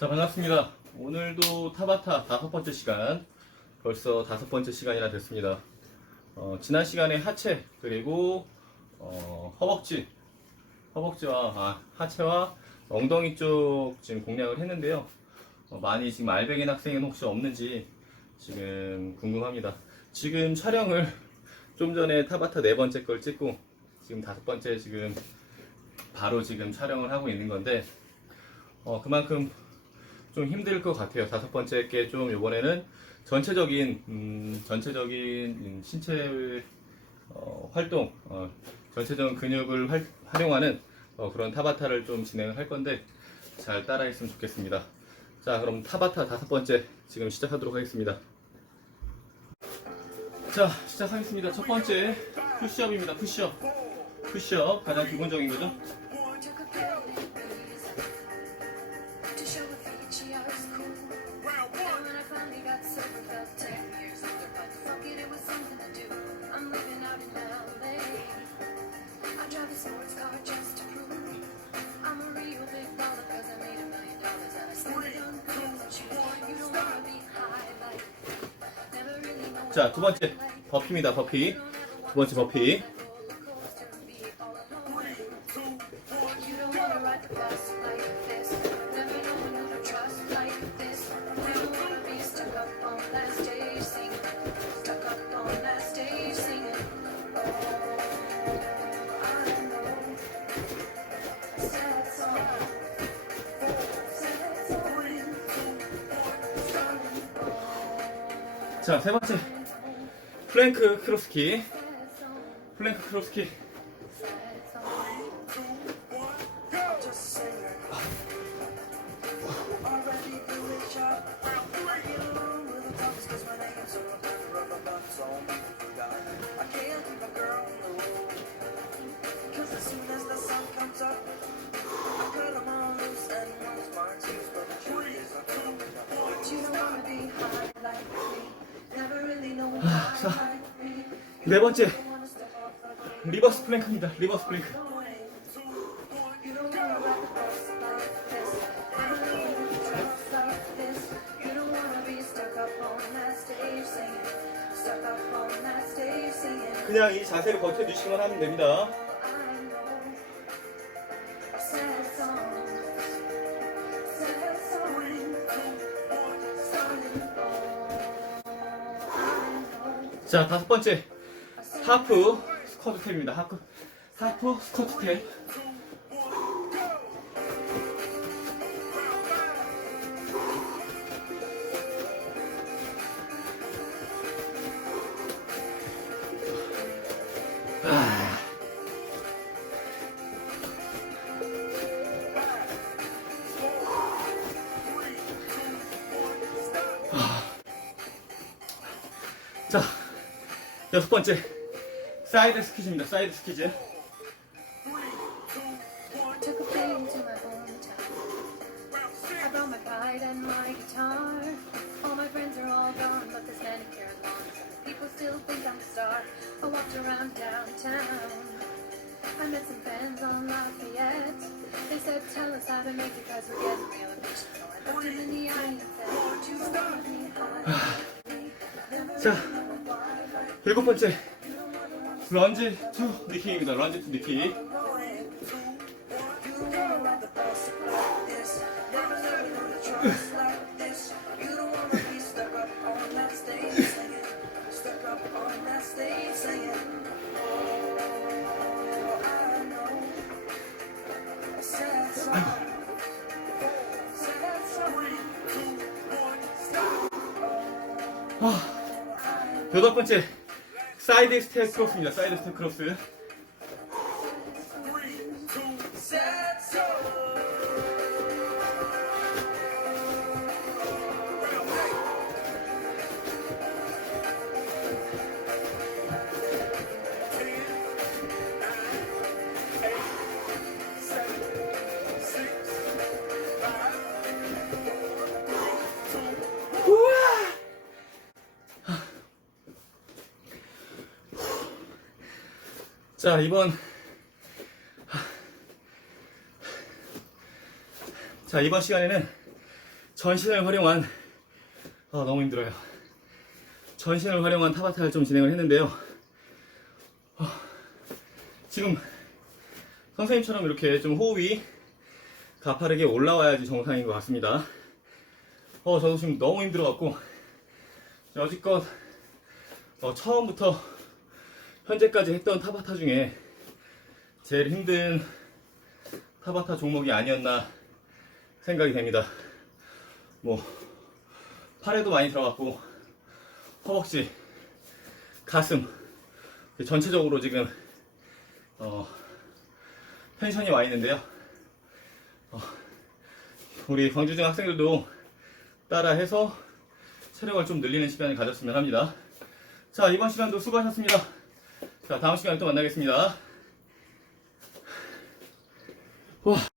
자, 반갑습니다. 오늘도 타바타 다섯 번째 시간, 벌써 다섯 번째 시간이나 됐습니다. 어, 지난 시간에 하체, 그리고, 어, 허벅지, 허벅지와, 아, 하체와 엉덩이 쪽 지금 공략을 했는데요. 어, 많이 지금 알백인 학생은 혹시 없는지 지금 궁금합니다. 지금 촬영을 좀 전에 타바타 네 번째 걸 찍고, 지금 다섯 번째 지금 바로 지금 촬영을 하고 있는 건데, 어, 그만큼 좀 힘들 것 같아요. 다섯 번째 게 좀 이번에는 전체적인 음, 전체적인 음, 신체 어, 활동, 어, 전체적인 근육을 활, 활용하는 어, 그런 타바타를 좀 진행을 할 건데 잘 따라했으면 좋겠습니다. 자, 그럼 타바타 다섯 번째 지금 시작하도록 하겠습니다. 자, 시작하겠습니다. 첫 번째 푸시업입니다. 푸시업. 푸시업 가장 기본적인 거죠. 자, 두 번째 버피입니다. 버피. 두 번째 버피. 자, 세 번째 플랭크 크로스키. 플랭크 크로스키. 네 번째. 리버스 플랭크입니다. 리버스 플랭크. 그냥 이 자세를 버텨주시기만 하면 됩니다. 자, 다섯 번째 하프 스쿼트 탭입니다. 하프 하프 스쿼트 탭. 자, 여섯 번째 사이드 스퀴즈입니다. 사이드 스퀴즈. Took a plane to my hometown. I brought my pride and my guitar. All my friends are all gone, but this manicure lawn. People still think I'm a star. I walked around downtown. I met some fans on Lafayette. They said, tell us how to make it cause we're getting real impatient. So I looked them in the eye and said, "Don't you want me high? 자, 일곱 번째 런지 투 니킥입니다. 런지 투 니킥. Oh, song. 여덟 번째 사이드 스텝 크로스입니다. 사이드 스텝 크로스. 자, 이번 자, 이번 시간에는 전신을 활용한 아 너무 힘들어요. 전신을 활용한 타바타를 좀 진행을 했는데요. 아, 지금 선생님처럼 이렇게 좀 호흡이 가파르게 올라와야지 정상인 것 같습니다. 어, 저도 지금 너무 힘들어갖고 여지껏 어, 처음부터 현재까지 했던 타바타 중에 제일 힘든 타바타 종목이 아니었나 생각이 됩니다. 뭐 팔에도 많이 들어갔고 허벅지, 가슴 전체적으로 지금 어, 텐션이 와 있는데요. 어, 우리 광주중 학생들도 따라해서 체력을 좀 늘리는 시간을 가졌으면 합니다. 자, 이번 시간도 수고하셨습니다. 자, 다음 시간에 또 만나겠습니다. 와.